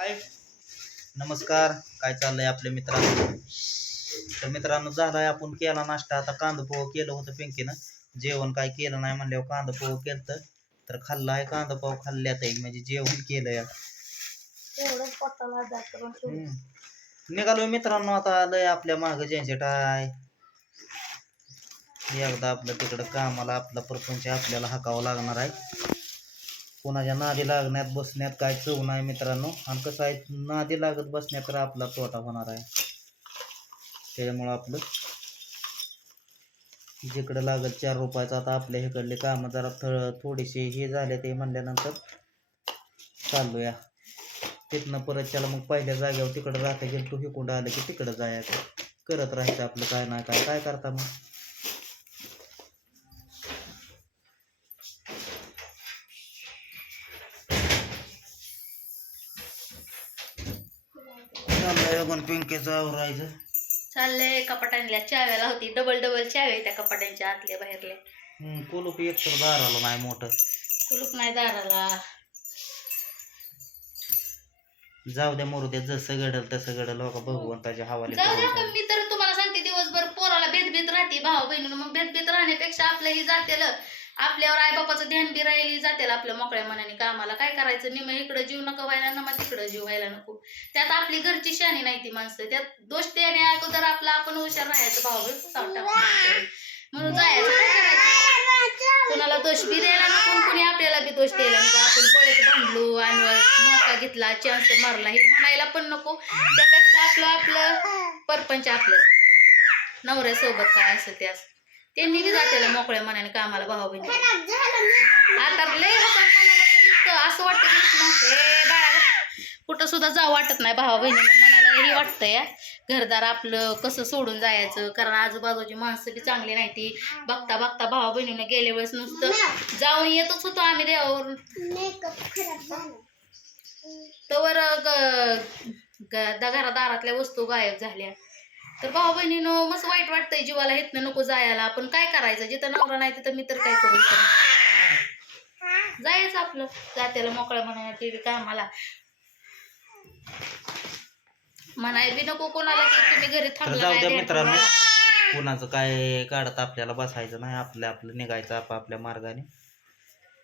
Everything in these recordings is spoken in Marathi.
हाय नमस्कार काय चाललंय आपल्या मित्रांनो? तर मित्रांनो झालाय आपण केला नाश्ता. आता कांदा पोह केलं होतं पिंकीनं. जेवण काय केलं नाही म्हणल्यावर कांदा पोह केलं तर खाल्लं आहे कांदा पोह खाल्ल्यात म्हणजे जेवण केलं या तेवढं पोटाला जातं हम्म. निघालोय मित्रांनो आता आलंय आपल्या मागं जंशट आहे. एकदा आपलं तिकडं कामाला आपला प्रपंच आपल्याला हाकावं लागणार आहे. कोणाच्या नादी लागण्यात बसण्यात काय चव नाही मित्रांनो. आणि कसं आहे नादी लागत बसण्यात तर आपला तोटा होणार आहे. त्याच्यामुळं आपलं जिकडं लागत चार रुपयाचं आता आपल्या इकडले कामं जरा थ थोडेसे हे झाले ते म्हणल्यानंतर चालूया. तिथनं परत त्याला मग पहिल्या जागेवर तिकडं राहता गेलं तू हिकुंड आलं की तिकडं जायचं. करत राहायचं आपलं काय नाही काय काय करता मग? चाललंय पण पिंकेचं आवरायचं चाललंय कपाट आणल्या चाव्याला होती. डबल डबल चाव्या त्या कपाटांच्या आतल्या बाहेरल्या. हम्म, कुलूप एक तर दाराला नाही मोठं. कुलूप नाही दाराला. जाऊ द्या मरू द्या जसं घडल तसं घडल. लोक भगवंताच्या हवाले जाऊ द्या करून मी तर तुम्हाला सांगते दिवसभर पोराला भेदभेद राहते भाऊ बहिणीनं मग भेदभेद राहण्यापेक्षा आपलंही जातेल. आपल्यावर आईबापाचं ध्यान बी राहिली जाते आपल्या मोकळ्या मनाने कामाला. काय करायचं? निम इकडं जीव नको व्हायला ना मग तिकडं जीव व्हायला नको. त्यात आपली घरची शानी नाही ती माणसं. त्यात दोष देणे अगोदर आपला आपण हुशार राहायचं भाऊ म्हणून जायचं कोणाला दोष बी द्यायला नको कोणी आपल्याला बी दोष द्यायला नको. आपण बळेत भांडलो आणि मौका घेतला चान्स मारला हे म्हणायला पण नको. त्यापेक्षा आपलं आपलं परपंच आपलं. नवऱ्यासोबत काय असं ते असं त्यांनी बी जाते मोकळ्या मनाने कामाला भाऊ बहिणी. आता लय असं वाटतं की बाळा कुठं सुद्धा जाऊ वाटत नाही भावा बहिणी. मनाला हे वाटतं या घरदार आपलं कसं सोडून जायचं? कारण आजूबाजूची माणसं बी चांगली नाही ती. बघता बघता भावा बहिणीनं गेल्या वेळेस नुसतं जाऊन येतच होतो आम्ही देवावरून. तवर ग- ग- घरादारातल्या वस्तू गायब झाल्या. तर भाऊ बहिणीनं मस्त वाईट वाटतंय जीवाला इथनं नको जायला. आपण काय करायचं? जिथं नवरा नाही तिथं मी तर काय करू? शकतो जायचं आपलं. जात्याला मोकळ्या म्हणायला टी व्ही कामाला. म्हणाय बी नको कोणाला की तुम्ही घरी तर थांबला जाऊ द्या मित्रांनो. ठेवायला. कुणाचं काय काढत आपल्याला बसायचं नाही आपलं आपलं निघायचं आपापल्या मार्गाने.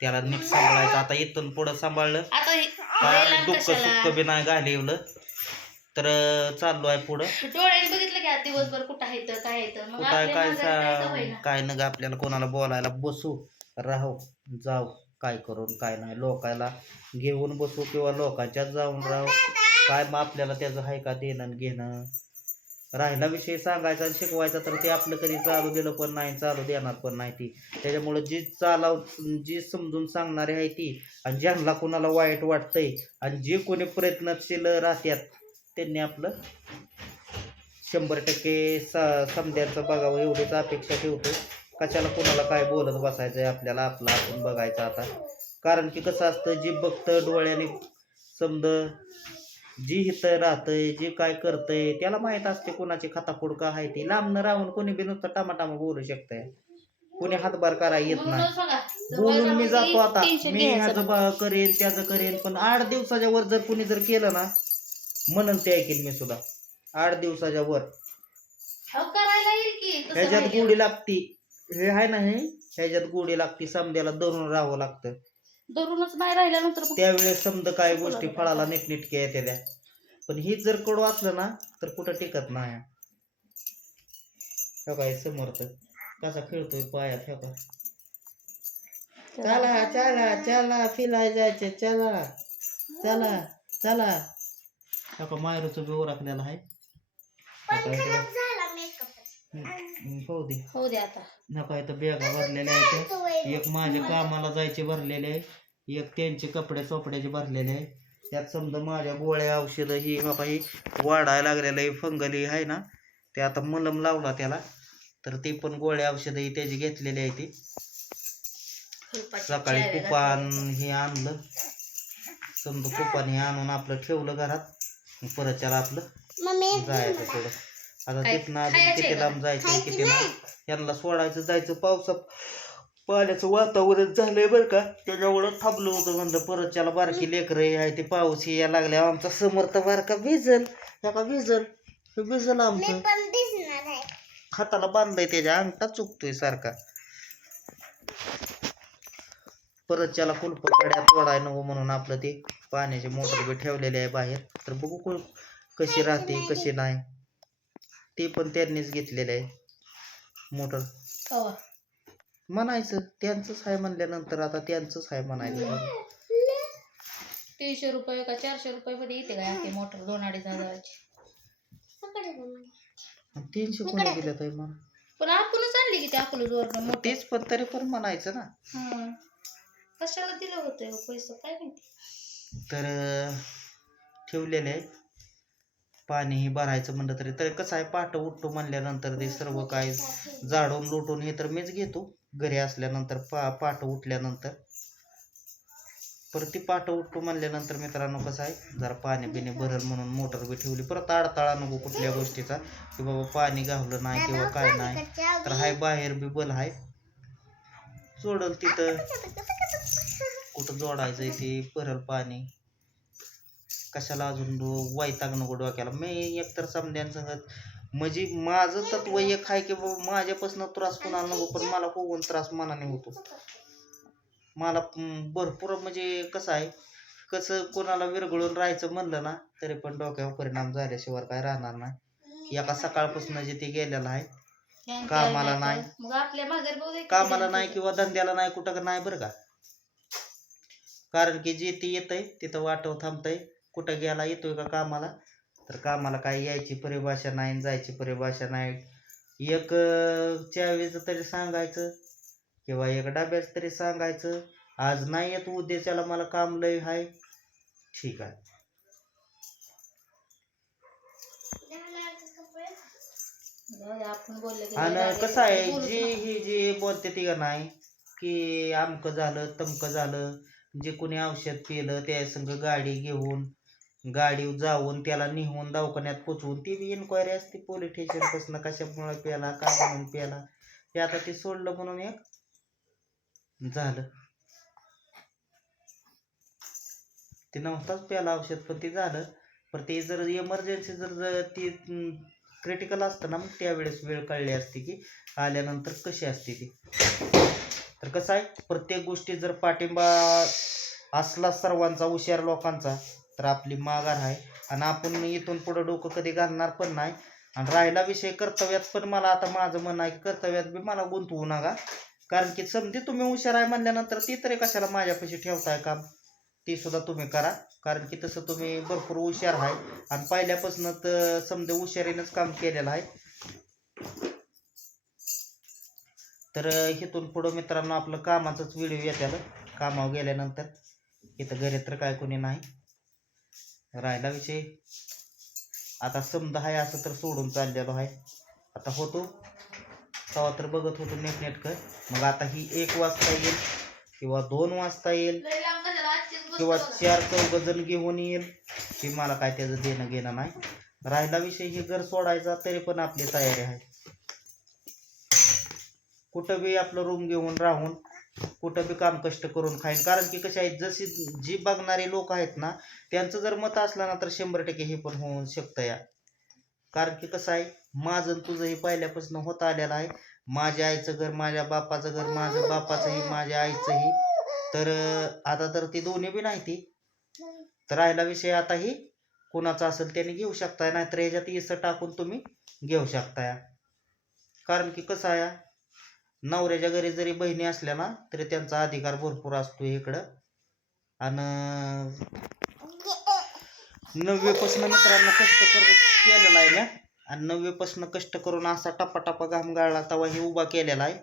त्याला नीट सांभाळायचं. आता इथून पुढं सांभाळलं. आता हे- काय दुःख कशाला? सुख बी नाही घालिवलं. तर चाललो आहे पुढं. डोळ्याने बघितलं की आज दिवसभर कुठं आहे तर काय आहे तर मग कुठं आहे आपल्या काय माघारी काय सवय सा- ना. काय आपल्याला कोणाला बोलायला? बसू राहू जाऊ काय करून काय नाही. लोकायला घेऊन बसू किंवा लोकांच्यात जाऊन राहू. काय मग आपल्याला त्याचं आहे का देणं आणि घेणं? राहिला विषय सांगायचा आणि शिकवायचा तर ते आपलं कधी चालू दिलं पण नाही चालू देणार पण नाही ती. त्याच्यामुळं जी चालव जी समजून सांगणारी आहे ती. आणि ज्यांना कोणाला वाईट वाटतंय आणि जे कोणी प्रयत्नशील राहत्यात त्यांनी आपलं शंभर टक्के स समद्यांचं बघावं एवढीच अपेक्षा ठेवतो. कशाला कोणाला काय बोलत बसायचं आहे आपल्याला आपलं आपण बघायचं आता. कारण की कसं असतं जी बघतं डोळ्याने समज जी हिथं राहतंय जे काय करतंय त्याला माहीत असते कोणाची खाताफोड का आहे ती. लांबनं राहून कोणी बी नुसतं टामाटामा बोलू शकतंय. कोणी हातभार करा येत नाही. बोलून मी जातो आता. मी ह्याचं करेन त्याचं करेन पण आठ दिवसाच्या वर जर कुणी जर केलं ना म्हणून ते ऐकेन मी सुद्धा. आठ दिवसाच्या वर. अहो, करायला येईल की तसं ह्याच्यात. गोडी लागती. हे आहे ना हे? ह्याच्यात गोडी लागती समद्याला धरून राहावं लागतं. धरूनच नाही राहिल्यानंतर मग त्यावेळेस समजा काय गोष्टी फळाला नीटनीटक्या येते त्या. पण ही जर कडू असलं ना तर कुठं टिकत नाही. हो काय समर्थ कसा खेळतोय पायात हो का चला चला चला फिरायला जायचं. चला चला चला. हो का मायरूचं बी राखलेला आहे. हो हो दे. होऊ दे आता. नका इथं बॅगा भरलेल्या आहेत. एक माझ्या कामाला जायचे भरलेले आहे. एक त्यांचे कपडे चोपड्याचे भरलेले आहे. त्यात समजा माझ्या गोळ्या औषधं ही बाबा ही वाढायला लागलेलं आहे. फंगली आहे ना ते आता मलम लावला त्याला. तर ते पण गोळ्या औषधं ही त्याची घेतलेली आहे ती. सकाळी कुपान हे आणलं. समजा कुपान हे आणून आपलं ठेवलं घरात. परत त्याला आपलं जायचं थोडं. आता तिथनं अजून किती का? लांब जायचं किती लांब? यांना सोडायचं जायचं पावसात. पाण्याचं वातावरण झालंय बरं का. त्याच्यामुळं थांबलो होतं म्हणलं परत त्याला बारकी लेकरं आहे ते पाऊस यायला लागल्या आमचा समर्थ बारका भिजल ह्या का भिजल हे भिजल आमचं. हाताला बांधलंय त्याच्या अंगठा चुकतोय सारखा. परत त्याला कुलप कड्या तोडाय नको म्हणून आपलं ते. पाण्याचे मोटर बी ठेवलेले आहे बाहेर. तर बघू कुल कशी राहते कशी नाही. ते पण त्यांनीच घेतलेले आहे मोटर. कवा म्हणायचं त्यांचंच आहे म्हणल्यानंतर आता त्यांचंच आहे म्हणायचं. तीनशे रुपये का चारशे रुपये मध्ये येते काय ते मोटर दोन अडीच हजाराची? तीनशे कोणी दिले तर मग? पण आपणच आणली की ते वरनं मोठे तेच पण तरी पण म्हणायचं ना. हा. कशाला दिलं होतं हो पैसे? काय माहिती? तर ठेवलेले आहे पाणीही भरायचं म्हणलं तरी. तर कसं आहे पाठ उठतो म्हणल्यानंतर ते सर्व काय जाडून लोटून हे तर मीच घेतो. घरी असल्यानंतर पा पाठ उठल्यानंतर. परत ती पाठ उठतो म्हणल्यानंतर मित्रांनो कसं आहे जरा पाणी बिणी भरल म्हणून मोटर बी ठेवली. परत अडताळा नको कुठल्या गोष्टीचा की बाबा पाणी घावलं नाही किंवा काय नाही. तर हाय बाहेर बी बल आहे सोडल तिथं. कुठं जोडायचंय ते भरल पाणी. कशाला अजून वैताग नको डोक्याला. मी एकतर समध्यान सांगत म्हणजे माझं तत्व एक आहे की बाबा माझ्यापासून त्रास कोणाला नको पण मला होऊन त्रास मनाने होतो. मला भरपूर म्हणजे कसं आहे कसं कोणाला विरघळून राहायचं म्हणलं ना तरी पण डोक्यावर परिणाम झाल्याशिवाय काय राहणार नाही. एका सकाळपासून जे ते गेलेलं आहे कामाला नाही. कामाला नाही. किंवा धंद्याला नाही कुठं नाही बरं का. कारण की जे ते आहे तिथं वाटव थांबतंय. कुठं गेला येतोय का कामाला? तर कामाला काही यायची परिभाषा नाही आणि जायची परिभाषा नाही. एक अं, चावीचं तरी सांगायचं किंवा एक डब्याचं तरी सांगायचं. आज नाही येत उद्याच्याला मला काम लय आहे ठीक आहे. आणि कसं आहे जी ही जी बोलते ती का नाही की आमकं झालं तमकं झालं जे कोणी औषध पिलं त्या संग गाडी घेऊन गाडी जाऊन त्याला निहून दवाखान्यात पोचवून ती बी इन्क्वायरी असते पोलीस स्टेशनपासून कशामुळे प्याला का म्हणून प्याला? हे आता ते सोडलं म्हणून एक झालं. ते नव्हताच प्याला औषध पण ते झालं. पण ते जर इमर्जन्सी जर जर ती क्रिटिकल असतं ना मग त्यावेळेस वेळ कळली असते की आल्यानंतर कशी असते ती? तर कसं आहे प्रत्येक गोष्टी जर पाठिंबा असला सर्वांचा हुशार लोकांचा तर आपली माघार आहे. आणि आपण इथून पुढं डोकं कधी घालणार पण नाही. आणि राहिला विषय कर्तव्यात पण मला आता माझं म्हणणं आहे की कर्तव्यात बी मला गुंतवू नका. कारण की समजे तुम्ही हुशार आहे म्हणल्यानंतर ती तरी कशाला माझ्यापाशी ठेवताय काम? ते सुद्धा तुम्ही करा. कारण की तसं तुम्ही भरपूर हुशार आहे. आणि पहिल्यापासून तर समजा हुशारीनंच काम केलेलं आहे. तर इथून पुढं मित्रांनो आपलं कामाचंच व्हिडिओ येत्याला कामावर गेल्यानंतर इथं घरी तर काय कोणी नाही. राहिला विषय. आता समजा आहे असं तर सोडून चाललेलो आहे आता होतो. तेव्हा तर बघत होतो नेट नेटकं मग आता ही एक वाजता येईल किंवा दोन वाजता येईल किंवा. चार चौघ जण घेऊन येईल की मला काय त्याचं देणं घेणं नाही. राहिला विषय हे घर सोडायचा तरी पण आपली तयारी आहे. कुठं बी आपलं रूम घेऊन राहून कुठं बी काम कष्ट करून खाईन. कारण की कसे आहेत जशी जी बघणारे लोक आहेत ना त्यांचं जर मत असलं ना तर शंभर टक्के हे पण होऊ शकतं या कारण की कसं आहे माझं तुझं हे पहिल्यापासून होत आलेलं आहे. माझ्या आईचं घर माझ्या बापाचं घर माझं बापाचंही माझ्या आईचंही तर आता तर ती दोन्ही बी नाही ती. तर राहिला विषय आता ही कुणाचा असेल त्याने घेऊ शकताय नाहीतर ह्याच्यात इसं टाकून तुम्ही घेऊ शकताय. कारण की कसं आहे नवऱ्याच्या घरी जरी बहिणी असल्या ना तरी त्यांचा अधिकार भरपूर असतो इकडं. आणि नववीपासून मित्रांनो कष्ट करून केलेला आहे ना? आणि नववीपासून कष्ट करून असा टप्पाटप्पा घाम गाळला तेव्हा हे उभा केलेला आहे.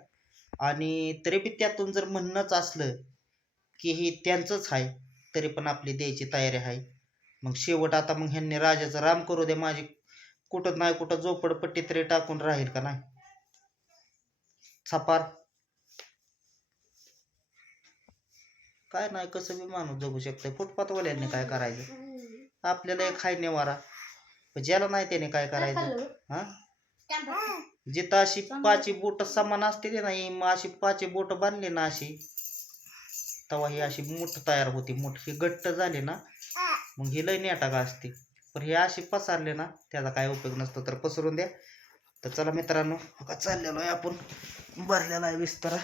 आणि तरी बी त्यातून जर म्हणणंच असलं की ही त्यांचंच आहे तरी पण आपली द्यायची तयारी आहे. मग शेवट आता मग ह्यांनी राजाचं राम करू दे माझी कुठं नाही कुठं झोपडपट्टी तरी टाकून राहील का नाही? छपार. काय नाही कसं बी माणूस जगू शकतंय. फुटपाथवाल्यांनी काय करायचं? आपल्याला एक खायने नेवारा ज्याला नाही त्याने काय करायचं? हा? जिथं अशी पाची बोट समान असते नाही मग अशी पाची बोट बांधली ना अशी तेव्हा ही अशी मुठ तयार होती. मुठ ही घट्ट झाली ना मग ही लय नेटाका असते. पण हे अशी पसरले ना त्याचा काय उपयोग नसतो. तर पसरून द्या. तर चला मित्रांनो का चाललेलो आहे आपण. भरलेला आहे विस्तारा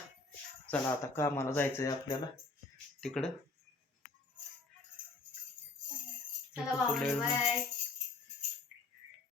चला आता कामाला जायचं आहे आपल्याला. तिकडं.